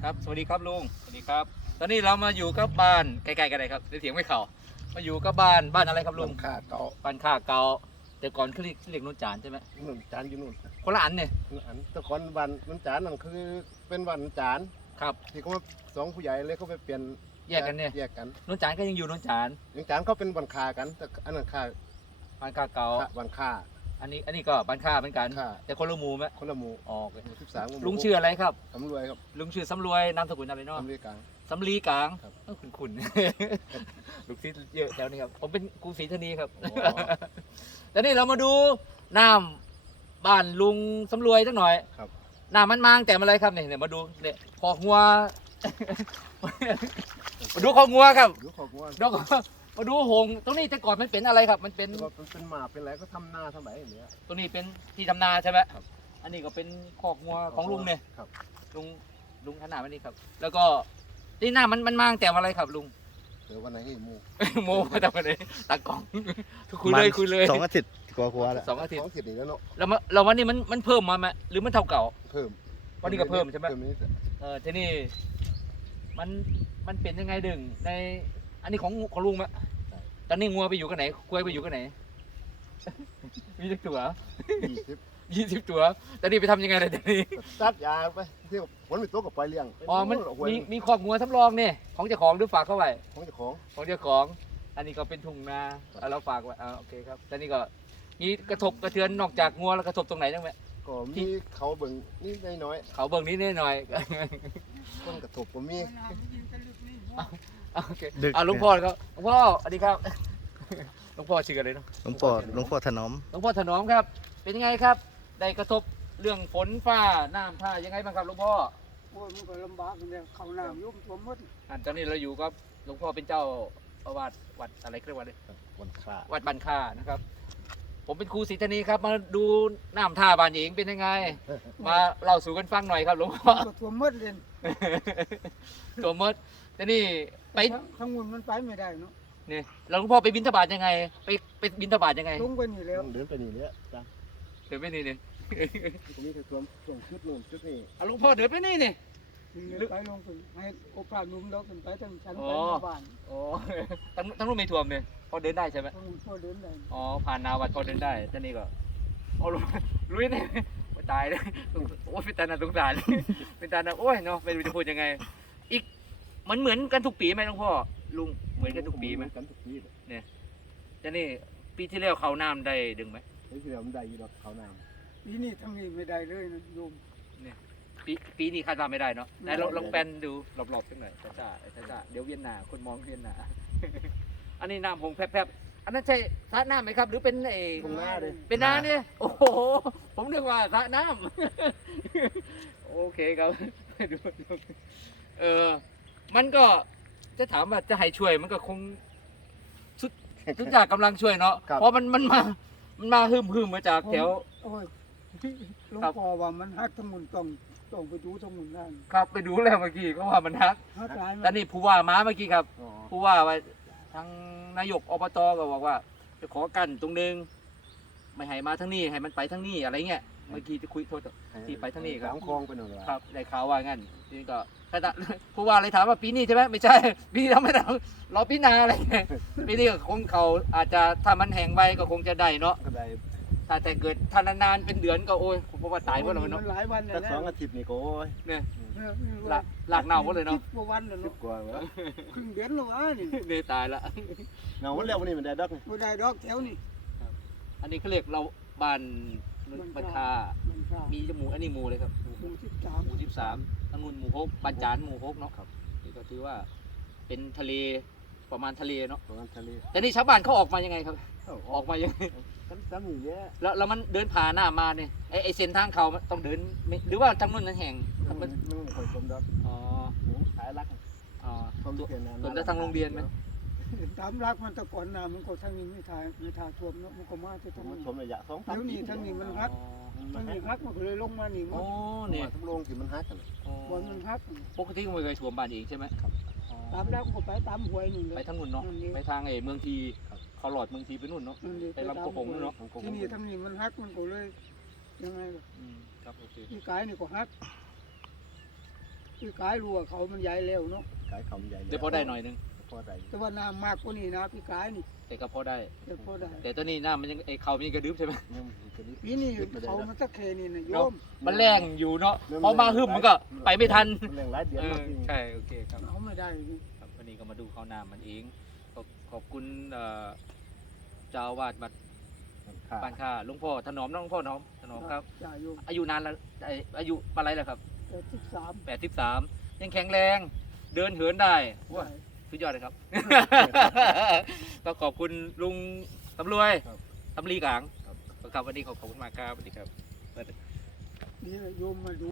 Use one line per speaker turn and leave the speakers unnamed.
ครับสวัสดีครับลุงสวัสดีครับตอนนี้เรามาอยู่กับบ้านใกล้ๆกันเลยครับได้เสียงไม่เข่ามาอยู่กับบ้านอะไรครับลุง
ค่าเก่า
บ้านข้าเก่าแต่ก่อนเขาเรียกนุ่นจานใช่ไหม
นุ่นจานอยู่นู่น
คนละอันเนี่ย
อันแต่ก่อนวันนุ่นจานนั่นคือเป็นวันจาน
ครับ
ที่เขามาสองผู้ใหญ่เลยเขาไปเปลี่ยน
แยกกันเนี่ย
แยกกัน
นุ่นจานก็ยังอยู่นุ่นจาน
ยังจานเขาเป็นวันคากันแต่อันนั้นค่า
บ้านข้าเก่า
วันค่า
อันนี้ก็บ้านข้าเหมือนกัน
ค่า
แต่คนละหมู่ไหม
คนละหมู่
อ๋อ
13
ลุงชื่ออะไรครับ
สำรวยครับ
ลุงชื่อสำรวยนามสกุลอะไรเนาะ
อเมริกา
สำลีกลาง
ครับ
คุณ ลูกศิษย์เยอะแถวนี้ครับผมเป็นครูศรีธนีครับ
อ๋อ
ตอนนี้เรามาดูน้ำบ้านลุงสำรวยสักหน่อย
ครับ
น้ำมันมางแต่มาอะไรครับเนี่ยมาดูเนี่ยคอกงัว มาดูคอกงัวครับ
อยู่ขอบว่า
แล้วก็มาดูหงส์ตรงนี้แต่ก่อนมันเป็นอะไรครับ มันเป็น
แต่ก่อนมันเป็นหมาเป็นอะไรก็ทำหน้าทำไรอย่างเงี้ย
ตรงนี้เป็นที่ทำนาใช่ไหม
ครับ
อันนี้ก็เป็นคอกงัวของลุงเนี่ย
ครับ
ลุงขนาดนี้ครับ แล้วก็ที่หน้ามันมางแต่มาอะไรครับลุง
เดี๋ยววันไหนให้หมู
โมมาทำอะไรตากล่องคุยเลย
2 อาทิตย์กว่าๆแล้ว
สองอาทิตย์
2 อาทิตย์นี่แล้วเนาะ
แล้ววันนี้มันเพิ่มมาไหมหรือมันเท่าเก่า
เพิ่ม
วันนี้ก็เพิ่มใช่ไหม
เพิ่มนิด
ทีนี่มันเป็นยังไงดึงในอันนี้ของลุงมะตอนนี้งัวไปอยู่กันไหนควายไปอยู่กันไหน มีสักตัว
20
20 ตัวตอนนี้ไปทำยังไงเลยตอนนี้
ตัดยาไปเที่ยวฝนมีตัวกับปล่อยเลี้ยง
อ๋อมัน
หวย
มีคอกงัวสำรองเนี่ยของเจ้าของหรือฝากเข้าไว้
ของเจ้าของ
ของเจ้าของ อันนี้ก็เป็นถุงนาเอาเราฝากไว้โอเคครับตอนนี้ก็มีกระทบกระเทือนนอกจากงัวแล้วกระทบตรงไหนบ้างไหม
ก็มีเขาเบิ่งนี่น้อย
เขาเบิ่งนิดหน่อย
ๆต้นกระทบก็มี
โอเค
ดึก
หลวงพ่อครับหลวงพ่อสวัสดีครับ หลวงพ่อชื่ออะไรเนาะ
หลวงพ่อถนอม
หลวงพ่อถนอมครับ เป็นยังไงครับ ได้กระทบเรื่องฝนฟ้าน้ำท่ายังไงบ้างครับหลวงพ่อ
โอ้ยมันก็ลำบากเนี่ยเขาน้ำยุ่มตัวมด
ตอนนี้เราอยู่กับหลวงพ่อเป็นเจ้าอาวาสวัดอะไรเรียกว่าเลย
วันครา
วัดบันค่านะครับ ผมเป็นครูศรีธนีครับ มาดูน้ำท่าบ้านหญิงเป็นยังไง มาเล่าสู่กันฟังหน่อยครับหลวงพ่อ
ก็ตัวมดเลย
ตัวมดแต่นี่ไป
ข้างบนมันไปไม่ได้เนาะ
นี่แล้วหลวงพ่อไปบิณฑบาตยังไง ไปบิณฑบาตยังไง
ลงไปนี่แล้ว
ต้องเดินไปนี่เนี่ยจ้ะ
เดินไปนี่นี่
ตรงนี้คือส่วนชุดนู่นชุดนี่
หลวงพ่อเดินไปนี่นี่
ไปลงไปให้โอกาสนุ่มแล้วขึ้นไปทางชั้น
อ๋
ไป
อ
บ้าน
อ๋อทั้งรุ่นไม่ท่วมเนี่ยพอเดินได้ใช่ไหม
ข้างบนพอเดินได้
อ๋อผ่านนาวัดพอเดินได้แต่นี่ก็โอ้ลุยเนี่ยตายเลยโอ้ยเป็นตาหนาสงสาร เป็นตาหนาโอ้ยเนาะไม่รู้จะพูดยังไง อีกเหมือนกันทุกปีไหมหลวงพ่อลุงเหมือนกันทุกปีไหม
กันทุกปีเลย
แต่นี่ปีที่แล้วเขาน้ำได้ดึงไหม
ไอ้ที่เราได้อยู่ดอกเขาน้
ปีนี้ทั้งนี้ไม่ได้เลยนะโยม
ปีนี้คาดว่าไม่ได้เนาะไหนลองแปนดูหลบๆสักหน่อยจ้าเดี๋ยวเวียนหนาคนมองเวียนหนา อันนี้น้ำหงแพบๆอันนั้นใช่สระน้ำไหมครับ หรือเป็นไอ้
ำตรงหน้าเลย
เป็นน้ำเนี่ยโอ้โหผมนึกว่าสระน้ำ โอเคครับ ดูมันก็จะถามว่าจะให้ช่วยมันก็คงทุกอย่างกำลังช่วยเนาะเพราะมันมาฮึมมาจากแถว
โอ้ยหลวง
ครับ
พ่อว่ามันฮักทั้งหมดต้องไปดูทั้งหมดนั่น
ครับไปดูแล้วเมื่อกี้ก็ว่ามันฮัก
ฮักหลาย
แต่นี่ผู้ว่ามาเมื่อกี้ครับ
อ๋อ
ผู้ว่าว่าทางนายกอบตก็บอกว่าจะขอกันตรงนึงไม่ให้มาทั้งนี้ให้มันไปทั้งนี้อะไรเงี้ยเมื่อกี้ที่คุยโทษ ที่ไปทางนี้ครับ
สามคลองไปหน่อยละ
ครับได้ข่าวว่างั้นทีนี้ก็ขณะ ผู้ว่าเลยถามว่าปีนี้ใช่ไหมไม่ใช่ ปีนี้ทำไม่ได้รอปีหนาอะไรเงี้ยปีนี้ก็คงเขาอาจจะถ้ามันแห้งไวก็คงจะได้เนาะ
ก็ได้
แต่เกิดถ้านานๆเป็นเดือนก็โอ้ยผมว่าตายหมดเลย
มั
เนาะ
นหลายวัน
สั
แล้
ก
ว
2 อาทิตย์นี่ก็โอ้ย
เนี่ย
เนี่ย
หลากเน่าหมดเลยเนาะ
10 กว่าวันแล้ว
สิบ
เนาะ
กว่าแล้ว
ครึ่งเดือนแล้ววะนี่
เนี่ยตายละ
เงาวันแล้ววันนี้มันได้ดอกนี่
บ่ได้ดอกแถวนี่
อันนี้เขาเรียกเราบ้านบันคา
มันค่ะ
มีจมูกอันนี้หมูเลยครับ
หมู่13
หมู่13ทั้งนู้นหมู่6บ้านจานหมู่6เนาะครับนี่ก็ถือว่าเป็นทะเลประมาณทะเลเนาะ
ประมาณทะเล
แต่นี่ชาวบ้านเขาออกมายังไงครับ
เอ้า
ออกมายังไง
กันซ้ำอยู่เนี่ย
แล้วมันเดินผ่านหน้ามาเนี่ยไอเส้นทางเขามันต้องเดินไม่หรือว่าทางนู้นนั้นแห่งครับ
มันไม่ค่อยสมดอก
อ๋อ
หมูสายรัก
อ๋อ
ความเขียนนั้น
ส่วนแล้วทางโรงเรียนไหม
ตามรักมันแตะก่อนน้ำมันก็ทั้งนี้ไม่ทาท่วมเนาะมันก็มาที่ทั้ง
มัน
นี้
ชมระยะ2-3
เดี๋ยวนี้ทั้งนี้มันฮัก
มั
ทั้
น
ง
ฮั
นี้
ก
ฮักมันก็เลยลงมานี่หม
โอ้
ด
เนี่ย
ทั้งโรงที่มันฮักกัน
บนมันฮัก
ปกติก็ไม่เคยท่วมบ้านเองใช่ไหมครับ
ตามรักมันก็ไปตามหวยนี่เล
ไป
ย
ทางนู้นเนาะ
นั่นนี่
ไปทางไอ้เมืองทีเขาหลอดเมืองทีไปนู่นเนาะ
นั่นนี่
ไปลำโพงนู่นเนาะ
ที่นี่ทั้งนี้มันฮักมันก็เลยยังไงล่ะ
ครับโอเค
ที่กายนี่ก็ฮักพี่กายรู้ว่าเขามันใหญ่แล้วเนาะ
ขายคำใหญ่
เดี๋ยวพอได้หน่อยนึง
พอได้
แต่ว่าน้ำมากกว่านี้นะพี่กายนี่
แต่ก็พอได้
เดี๋ยวพอได้
แต่ตัวนี้หน้ามันยังไอเขามันยังกระดึ๊บใช่ไหม
ยังตัวนี้
ปีนี้เขามันสักเคนี่นะโยม
มันแรงอยู่เนาะพอมาหึมมันก็ไปไม่ทัน
มันแรงหลายเดือน
เอ
มา
อก
จริง
ใช่โอเคครับ
เขาไม่ได้นี่
ครับวันนี้ก็มาดูข้าวหน้ามันเองขอบคุณเจ้าอาวาดวัด
ค่ะ
บ้านค่าหลวงพ่อถนอมน้องพ่อถนอมครับ
จ่าโยม
อายุนานแล้วอายุปานไรแล้วครับ
แต่
83
13
ยังแข็งแรงเดินเหินได้ว้าสุดยอดเลยครับ ก็ขอบคุณลุงตำรวยตำลีกลางครับวันนี้ขอบคุณมากครับสวัสดีครับ
นี่โยมมาดู